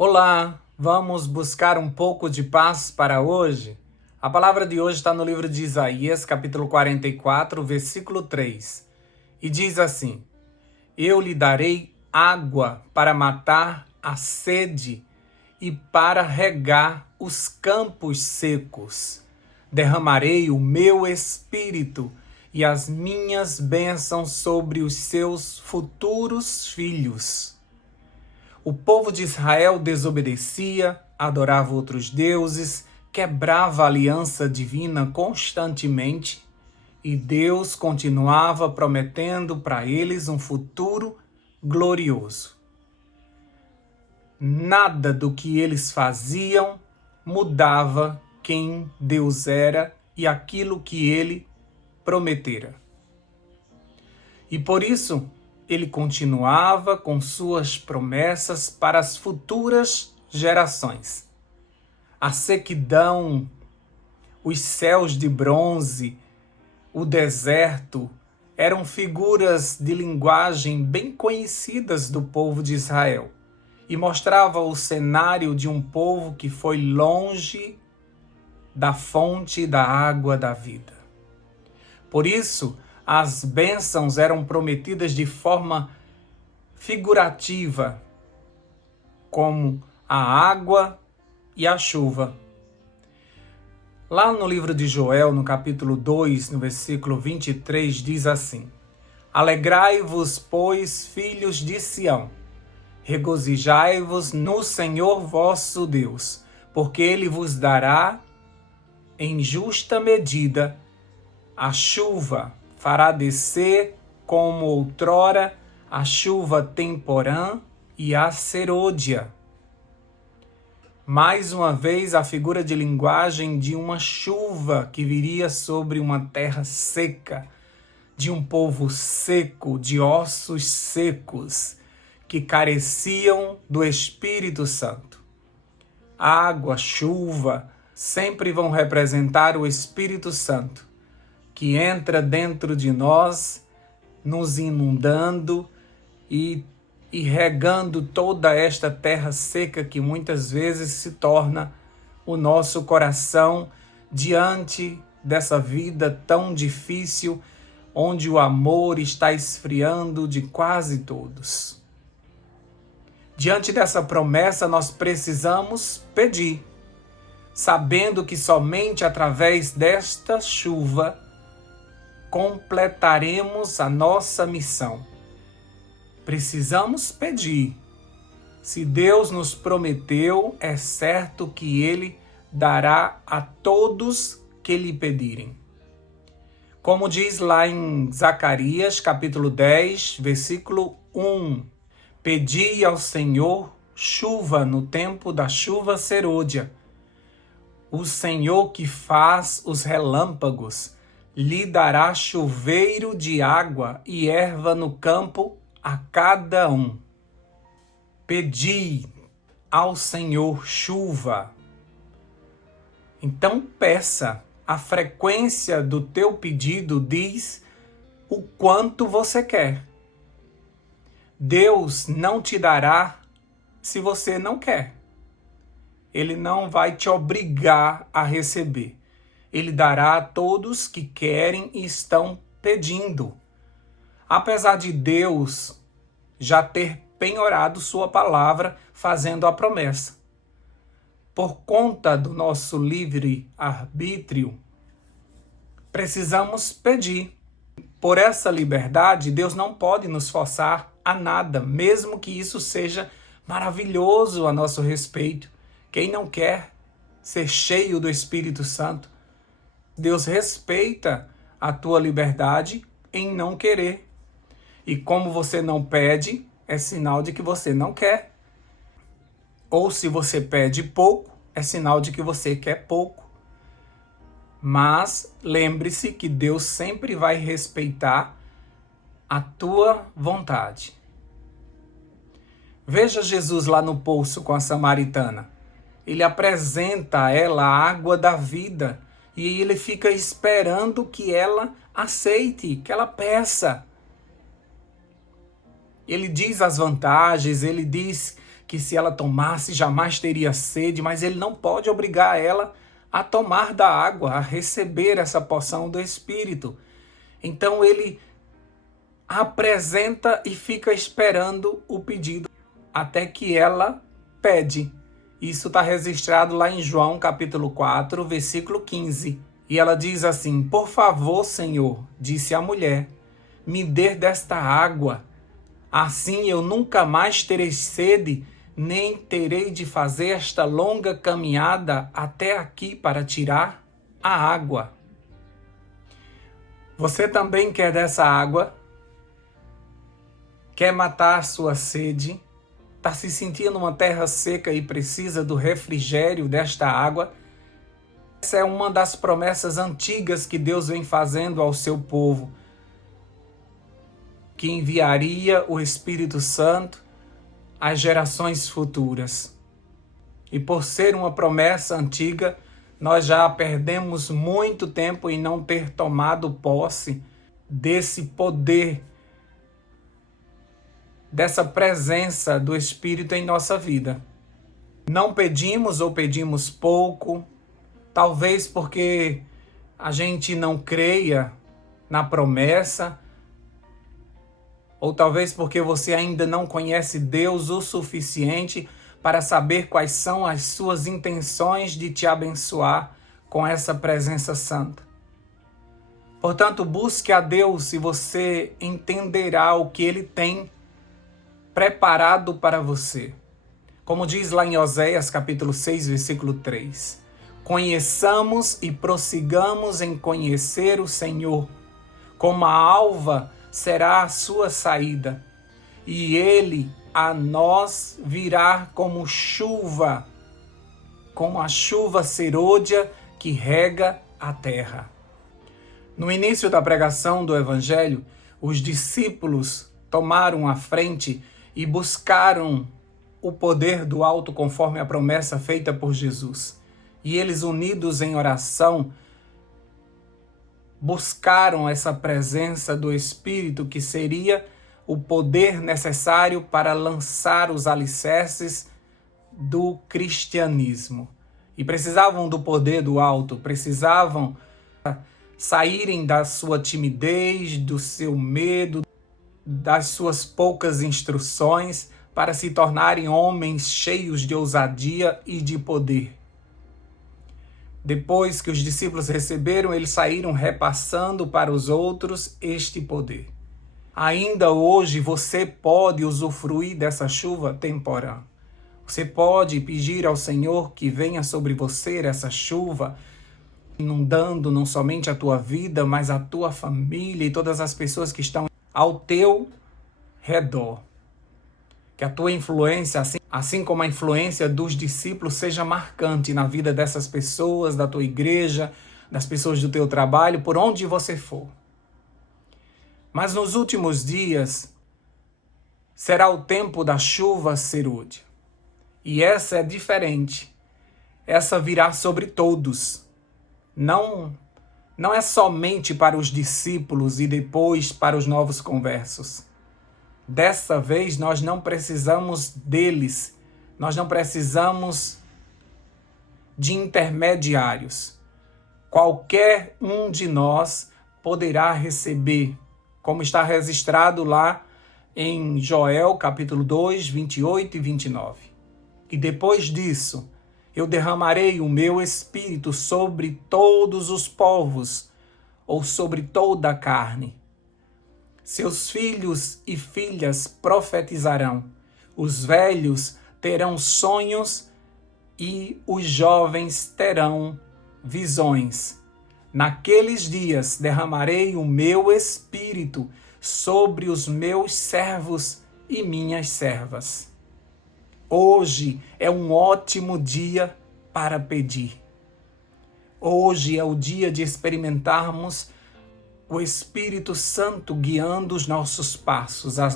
Olá, vamos buscar um pouco de paz para hoje? A palavra de hoje está no livro de Isaías, capítulo 44, versículo 3. E diz assim: Eu lhe darei água para matar a sede e para regar os campos secos. Derramarei o meu espírito e as minhas bênçãos sobre os seus futuros filhos. O povo de Israel desobedecia, adorava outros deuses, quebrava a aliança divina constantemente e Deus continuava prometendo para eles um futuro glorioso. Nada do que eles faziam mudava quem Deus era e aquilo que ele prometera. E por isso, ele continuava com suas promessas para as futuras gerações. A sequidão, os céus de bronze, o deserto, eram figuras de linguagem bem conhecidas do povo de Israel e mostrava o cenário de um povo que foi longe da fonte da água da vida. Por isso, as bênçãos eram prometidas de forma figurativa, como a água e a chuva. Lá no livro de Joel, no capítulo 2, no versículo 23, diz assim: Alegrai-vos, pois, filhos de Sião, regozijai-vos no Senhor vosso Deus, porque ele vos dará em justa medida a chuva, fará descer como outrora a chuva temporã e a serôdia. Mais uma vez a figura de linguagem de uma chuva que viria sobre uma terra seca, de um povo seco, de ossos secos, que careciam do Espírito Santo. Água, chuva, sempre vão representar o Espírito Santo, que entra dentro de nós, nos inundando e regando toda esta terra seca que muitas vezes se torna o nosso coração diante dessa vida tão difícil, onde o amor está esfriando de quase todos. Diante dessa promessa, nós precisamos pedir, sabendo que somente através desta chuva completaremos a nossa missão. Precisamos pedir. Se Deus nos prometeu, é certo que Ele dará a todos que lhe pedirem. Como diz lá em Zacarias, capítulo 10, versículo 1. Pedi ao Senhor chuva no tempo da chuva serôdia. O Senhor que faz os relâmpagos lhe dará chuveiro de água e erva no campo a cada um. Pedi ao Senhor chuva. Então peça. A frequência do teu pedido diz o quanto você quer. Deus não te dará se você não quer. Ele não vai te obrigar a receber. Ele dará a todos que querem e estão pedindo. Apesar de Deus já ter penhorado sua palavra, fazendo a promessa. Por conta do nosso livre arbítrio, precisamos pedir. Por essa liberdade, Deus não pode nos forçar a nada, mesmo que isso seja maravilhoso a nosso respeito. Quem não quer ser cheio do Espírito Santo? Deus respeita a tua liberdade em não querer. E como você não pede, é sinal de que você não quer. Ou se você pede pouco, é sinal de que você quer pouco. Mas lembre-se que Deus sempre vai respeitar a tua vontade. Veja Jesus lá no poço com a samaritana. Ele apresenta a ela a água da vida e ele fica esperando que ela aceite, que ela peça. Ele diz as vantagens, ele diz que se ela tomasse jamais teria sede, mas ele não pode obrigar ela a tomar da água, a receber essa porção do Espírito. Então ele apresenta e fica esperando o pedido até que ela pede. Isso está registrado lá em João capítulo 4, versículo 15. E ela diz assim: por favor, Senhor, disse a mulher, me dê desta água. Assim eu nunca mais terei sede, nem terei de fazer esta longa caminhada até aqui para tirar a água. Você também quer dessa água? Quer matar a sua sede? Está se sentindo uma terra seca e precisa do refrigério desta água? Essa é uma das promessas antigas que Deus vem fazendo ao seu povo, que enviaria o Espírito Santo às gerações futuras. E por ser uma promessa antiga, nós já perdemos muito tempo em não ter tomado posse desse poder, dessa presença do Espírito em nossa vida. Não pedimos ou pedimos pouco, talvez porque a gente não creia na promessa, ou talvez porque você ainda não conhece Deus o suficiente para saber quais são as suas intenções de te abençoar com essa presença santa. Portanto, busque a Deus e você entenderá o que Ele tem preparado para você. Como diz lá em Oséias capítulo 6, versículo 3. Conheçamos e prossigamos em conhecer o Senhor. Como a alva será a sua saída, e Ele a nós virá como chuva, como a chuva serôdia que rega a terra. No início da pregação do Evangelho, os discípulos tomaram a frente e buscaram o poder do alto conforme a promessa feita por Jesus. E eles, unidos em oração, buscaram essa presença do Espírito, que seria o poder necessário para lançar os alicerces do cristianismo. E precisavam do poder do alto, precisavam saírem da sua timidez, do seu medo, das suas poucas instruções, para se tornarem homens cheios de ousadia e de poder. Depois que os discípulos receberam, eles saíram repassando para os outros este poder. Ainda hoje você pode usufruir dessa chuva temporã. Você pode pedir ao Senhor que venha sobre você essa chuva, inundando não somente a tua vida, mas a tua família e todas as pessoas que estão ao teu redor. Que a tua influência, assim como a influência dos discípulos, seja marcante na vida dessas pessoas, da tua igreja, das pessoas do teu trabalho, por onde você for. Mas nos últimos dias será o tempo da chuva serôdia. E essa é diferente. Essa virá sobre todos. Não é somente para os discípulos e depois para os novos conversos. Dessa vez nós não precisamos deles, nós não precisamos de intermediários. Qualquer um de nós poderá receber, como está registrado lá em Joel capítulo 2, 28 e 29. E depois disso, eu derramarei o meu espírito sobre todos os povos, ou sobre toda a carne. Seus filhos e filhas profetizarão, os velhos terão sonhos e os jovens terão visões. Naqueles dias derramarei o meu espírito sobre os meus servos e minhas servas. Hoje é um ótimo dia para pedir. Hoje é o dia de experimentarmos o Espírito Santo guiando os nossos passos, a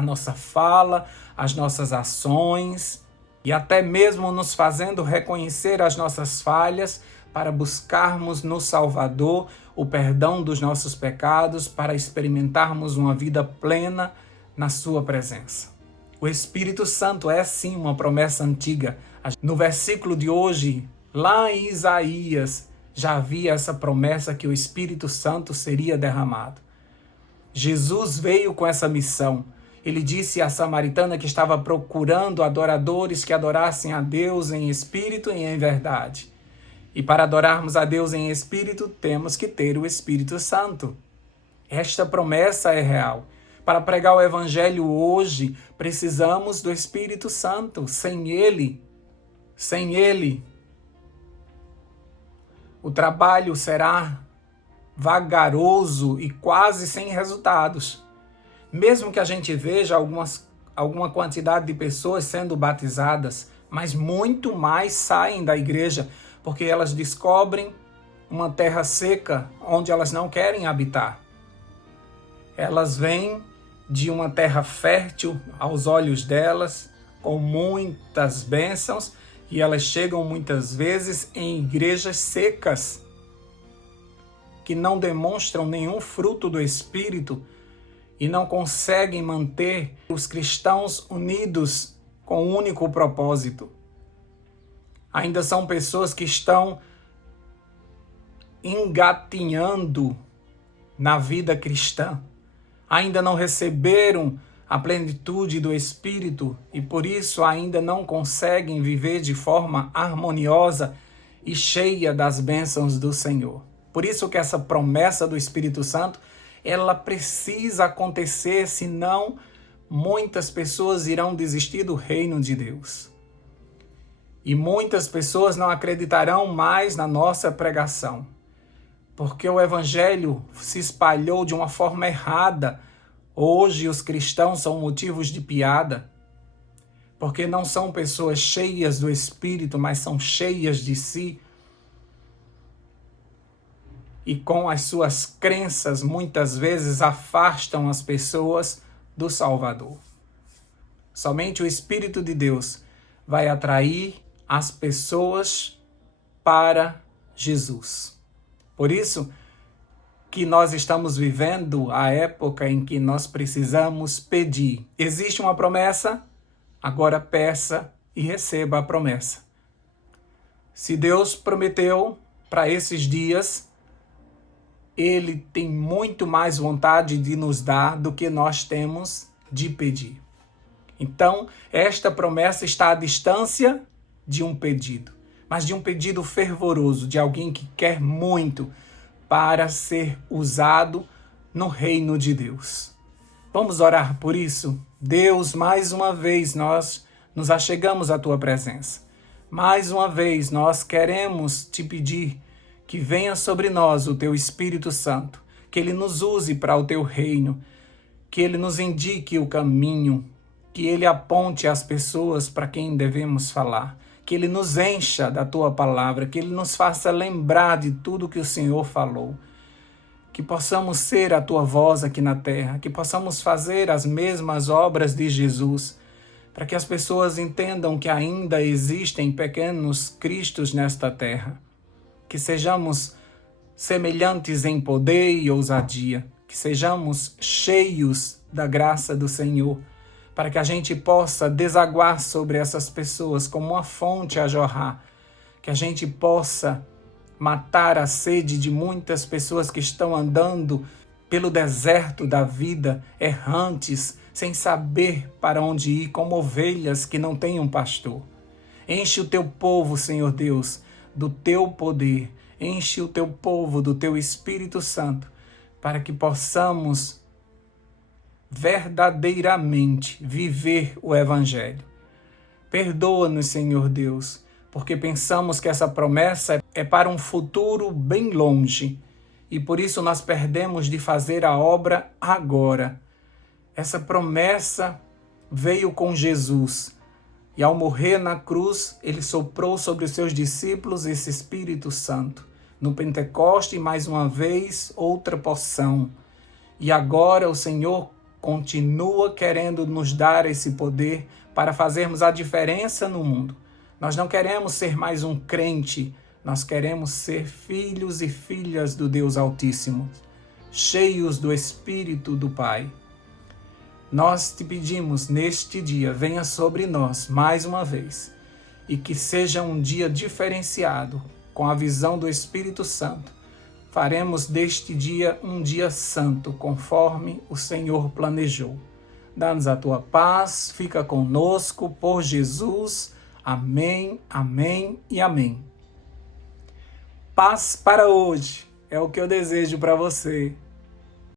nossa fala, as nossas ações e até mesmo nos fazendo reconhecer as nossas falhas para buscarmos no Salvador o perdão dos nossos pecados, para experimentarmos uma vida plena na sua presença. O Espírito Santo é sim uma promessa antiga. No versículo de hoje, lá em Isaías, já havia essa promessa que o Espírito Santo seria derramado. Jesus veio com essa missão. Ele disse à samaritana que estava procurando adoradores que adorassem a Deus em espírito e em verdade. E para adorarmos a Deus em espírito, temos que ter o Espírito Santo. Esta promessa é real. Para pregar o Evangelho hoje, precisamos do Espírito Santo. Sem Ele, o trabalho será vagaroso e quase sem resultados. Mesmo que a gente veja alguma quantidade de pessoas sendo batizadas, mas muito mais saem da igreja, porque elas descobrem uma terra seca onde elas não querem habitar. Elas vêm de uma terra fértil aos olhos delas, com muitas bênçãos, e elas chegam muitas vezes em igrejas secas, que não demonstram nenhum fruto do Espírito e não conseguem manter os cristãos unidos com um único propósito. Ainda são pessoas que estão engatinhando na vida cristã. Ainda não receberam a plenitude do Espírito e por isso ainda não conseguem viver de forma harmoniosa e cheia das bênçãos do Senhor. Por isso que essa promessa do Espírito Santo, ela precisa acontecer, senão muitas pessoas irão desistir do reino de Deus. E muitas pessoas não acreditarão mais na nossa pregação, porque o Evangelho se espalhou de uma forma errada. Hoje os cristãos são motivos de piada, porque não são pessoas cheias do Espírito, mas são cheias de si. E com as suas crenças, muitas vezes afastam as pessoas do Salvador. Somente o Espírito de Deus vai atrair as pessoas para Jesus. Por isso que nós estamos vivendo a época em que nós precisamos pedir. Existe uma promessa, agora peça e receba a promessa. Se Deus prometeu para esses dias, Ele tem muito mais vontade de nos dar do que nós temos de pedir. Então, esta promessa está à distância de um pedido, mas de um pedido fervoroso, de alguém que quer muito para ser usado no reino de Deus. Vamos orar por isso? Deus, mais uma vez nós nos achegamos à Tua presença. Mais uma vez nós queremos Te pedir que venha sobre nós o Teu Espírito Santo, que Ele nos use para o Teu reino, que Ele nos indique o caminho, que Ele aponte as pessoas para quem devemos falar, que Ele nos encha da Tua palavra, que Ele nos faça lembrar de tudo que o Senhor falou, que possamos ser a Tua voz aqui na terra, que possamos fazer as mesmas obras de Jesus, para que as pessoas entendam que ainda existem pequenos cristos nesta terra, que sejamos semelhantes em poder e ousadia, que sejamos cheios da graça do Senhor, para que a gente possa desaguar sobre essas pessoas como uma fonte a jorrar, que a gente possa matar a sede de muitas pessoas que estão andando pelo deserto da vida, errantes, sem saber para onde ir, como ovelhas que não têm um pastor. Enche o Teu povo, Senhor Deus, do Teu poder, enche o Teu povo do Teu Espírito Santo, para que possamos verdadeiramente viver o Evangelho. Perdoa-nos, Senhor Deus, porque pensamos que essa promessa é para um futuro bem longe, e por isso nós perdemos de fazer a obra agora. Essa promessa veio com Jesus, e ao morrer na cruz, Ele soprou sobre os seus discípulos esse Espírito Santo. No Pentecoste, mais uma vez, outra porção. E agora o Senhor continua querendo nos dar esse poder para fazermos a diferença no mundo. Nós não queremos ser mais um crente, nós queremos ser filhos e filhas do Deus Altíssimo, cheios do Espírito do Pai. Nós te pedimos neste dia, venha sobre nós mais uma vez e que seja um dia diferenciado com a visão do Espírito Santo. Faremos deste dia um dia santo, conforme o Senhor planejou. Dá-nos a tua paz, fica conosco, por Jesus. Amém, amém e amém. Paz para hoje é o que eu desejo para você.